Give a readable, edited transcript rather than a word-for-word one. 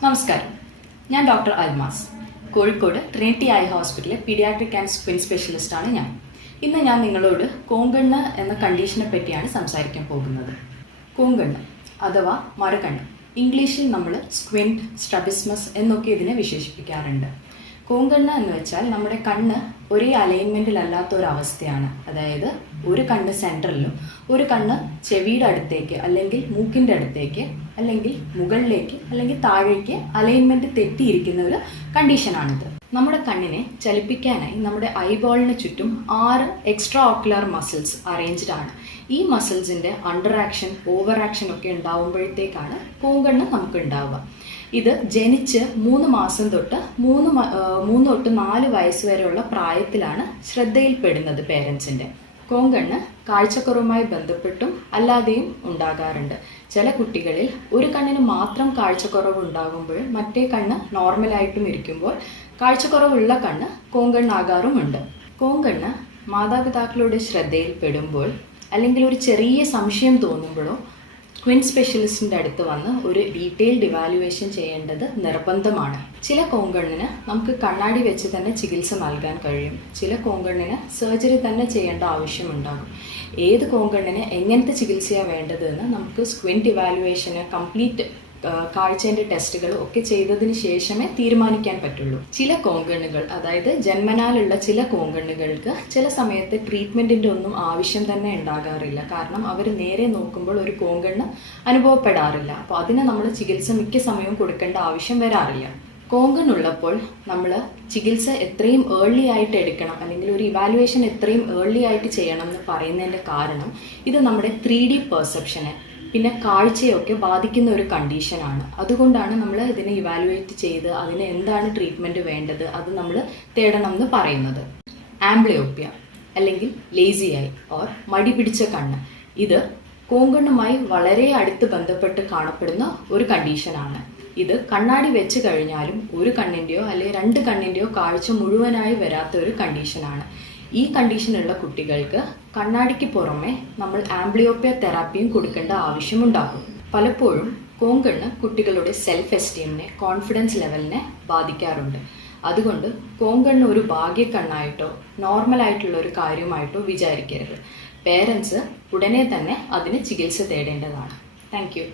നമസ്കാരം, ഞാൻ doctor Almas. Kozhikode Trinity I ഹോസ്പിറ്റലിലെ പീഡിയാട്രിക് ആൻഡ് സ്കിൻ സ്പെഷ്യലിസ്റ്റാണ് ഞാൻ. ഇന്ന് ഞാൻ നിങ്ങളോട് കോങ്കണ്ണ് എന്ന കണ്ടീഷനെ പറ്റിയാണ് സംസാരിക്കാൻ പോകുന്നത്. കോങ്കണ്ണ് അഥവാ മരക്കണ്ണ്, ഇംഗ്ലീഷിൽ നമ്മൾ സ്ക്വിൻറ്റ്, സ്ട്രബിസ്മസ് എന്നൊക്കെ ഇതിനെ വിശേഷിപ്പിക്കാറുണ്ട്. കോങ്കണ്ണ് എന്ന് വെച്ചാൽ നമ്മുടെ കണ്ണ് ഒരേ അലൈൻമെൻറ്റിലല്ലാത്ത ഒരു അവസ്ഥയാണ്. അതായത് ഒരു കണ്ണ് സെൻറ്ററിലും ഒരു കണ്ണ് ചെവിയുടെ അടുത്തേക്ക് അല്ലെങ്കിൽ മൂക്കിൻ്റെ അടുത്തേക്ക് അല്ലെങ്കിൽ മുകളിലേക്ക് അല്ലെങ്കിൽ താഴേക്ക് അലൈൻമെൻറ്റ് തെറ്റിയിരിക്കുന്ന ഒരു കണ്ടീഷനാണിത്. നമ്മുടെ കണ്ണിനെ ചലിപ്പിക്കാനായി നമ്മുടെ ഐബോളിന് ചുറ്റും 6 എക്സ്ട്രാ ഓക്കുലർ മസിൽസ് അറേഞ്ച്ഡ് ആണ്. ഈ മസിൽസിൻ്റെ അണ്ടർ ആക്ഷൻ, ഓവർ ആക്ഷൻ ഒക്കെ ഉണ്ടാവുമ്പോഴത്തേക്കാണ് കോങ്കണ്ണ് നമുക്ക് ഉണ്ടാവുക. ഇത് ജനിച്ച് 3 മാസം തൊട്ട് 3 തൊട്ട് 4 വയസ്സ് വരെയുള്ള പ്രായത്തിലാണ് ശ്രദ്ധയിൽപ്പെടുന്നത് പേരൻസിൻ്റെ. കോങ്കണ്ണ് കാഴ്ചക്കുറവുമായി ബന്ധപ്പെട്ടും അല്ലാതെയും ഉണ്ടാകാറുണ്ട്. ചില കുട്ടികളിൽ ഒരു കണ്ണിന് മാത്രം കാഴ്ചക്കുറവ് ഉണ്ടാകുമ്പോൾ മറ്റേ കണ്ണ് നോർമലായിട്ടും ഇരിക്കുമ്പോൾ കാഴ്ചക്കുറവുള്ള കണ്ണ് കോങ്കണ്ണാകാറുമുണ്ട്. കോങ്കണ്ണ് മാതാപിതാക്കളുടെ ശ്രദ്ധയിൽപ്പെടുമ്പോൾ അല്ലെങ്കിൽ ഒരു ചെറിയ സംശയം തോന്നുമ്പോഴോ സ്കിൻ സ്പെഷ്യലിസ്റ്റിൻ്റെ അടുത്ത് വന്ന് ഒരു ഡീറ്റെയിൽഡ് ഇവാലുവേഷൻ ചെയ്യേണ്ടത് നിർബന്ധമാണ്. ചില കോങ്കണ്ണിന് നമുക്ക് കണ്ണാടി വെച്ച് തന്നെ ചികിത്സ നൽകാൻ കഴിയും. ചില കോങ്കണ്ണിന് സർജറി തന്നെ ചെയ്യേണ്ട ആവശ്യമുണ്ടാകും. ഏത് കോങ്കണ്ണിന് എങ്ങനത്തെ ചികിത്സയാണ് വേണ്ടതെന്ന് നമുക്ക് സ്ക്വിൻറ്റ് ഇവാലുവേഷന്, കംപ്ലീറ്റ് കാഴ്ചേൻ്റെ ടെസ്റ്റുകൾ ഒക്കെ ചെയ്തതിന് ശേഷമേ തീരുമാനിക്കാൻ പറ്റുള്ളൂ. ചില കോങ്കണ്ണുകൾ, അതായത് ജന്മനാലുള്ള ചില കോങ്കണ്ണുകൾക്ക് ചില സമയത്ത് ട്രീറ്റ്മെൻറ്റിൻ്റെ ഒന്നും ആവശ്യം തന്നെ ഉണ്ടാകാറില്ല. കാരണം അവർ നേരെ നോക്കുമ്പോൾ ഒരു കോങ്കണ്ണ് അനുഭവപ്പെടാറില്ല. അപ്പോൾ അതിന് നമ്മൾ ചികിത്സ മിക്ക സമയവും കൊടുക്കേണ്ട ആവശ്യം വരാറില്ല. കോങ്കണ്ണുള്ളപ്പോൾ നമ്മൾ ചികിത്സ എത്രയും ഏർലി ആയിട്ട് എടുക്കണം, അല്ലെങ്കിൽ ഒരു ഇവാലുവേഷൻ എത്രയും ഏർലി ആയിട്ട് ചെയ്യണം എന്ന് പറയുന്നതിൻ്റെ കാരണം ഇത് നമ്മുടെ 3D പെർസെപ്ഷനെ പിന്നെ കാഴ്ചയൊക്കെ ബാധിക്കുന്ന ഒരു കണ്ടീഷനാണ്. അതുകൊണ്ടാണ് നമ്മൾ ഇതിനെ ഇവാലുവേറ്റ് ചെയ്ത് അതിന് എന്താണ് ട്രീറ്റ്മെൻറ്റ് വേണ്ടത് അത് നമ്മൾ തേടണം എന്ന് പറയുന്നത്. ആംബ്ലിയോപ്യ അല്ലെങ്കിൽ ലേസി ഐ ഓർ മടി പിടിച്ച കണ്ണ്, ഇത് കോങ്കണ്ണുമായി വളരെ അടുത്ത് ബന്ധപ്പെട്ട് കാണപ്പെടുന്ന ഒരു കണ്ടീഷനാണ്. ഇത് കണ്ണാടി വെച്ച് കഴിഞ്ഞാലും ഒരു കണ്ണിൻ്റെയോ അല്ലെങ്കിൽ 2 കണ്ണിൻ്റെയോ കാഴ്ച മുഴുവനായി വരാത്ത ഒരു കണ്ടീഷനാണ്. ഈ കണ്ടീഷനുള്ള കുട്ടികൾക്ക് കണ്ണാടിക്ക് പുറമെ നമ്മൾ ആംബ്ലിയോപ്യ തെറാപ്പിയും കൊടുക്കേണ്ട ആവശ്യമുണ്ടാകും. പലപ്പോഴും കോങ്കണ്ണ് കുട്ടികളുടെ സെൽഫ് എസ്റ്റീമിനെ, കോൺഫിഡൻസ് ലെവലിനെ ബാധിക്കാറുണ്ട്. അതുകൊണ്ട് കോങ്കണ്ണ് ഒരു ഭാഗ്യക്കണ്ണായിട്ടോ നോർമലായിട്ടുള്ള ഒരു കാര്യമായിട്ടോ വിചാരിക്കരുത്. പേരൻസ് ഉടനെ തന്നെ അതിന് ചികിത്സ തേടേണ്ടതാണ്. Thank you.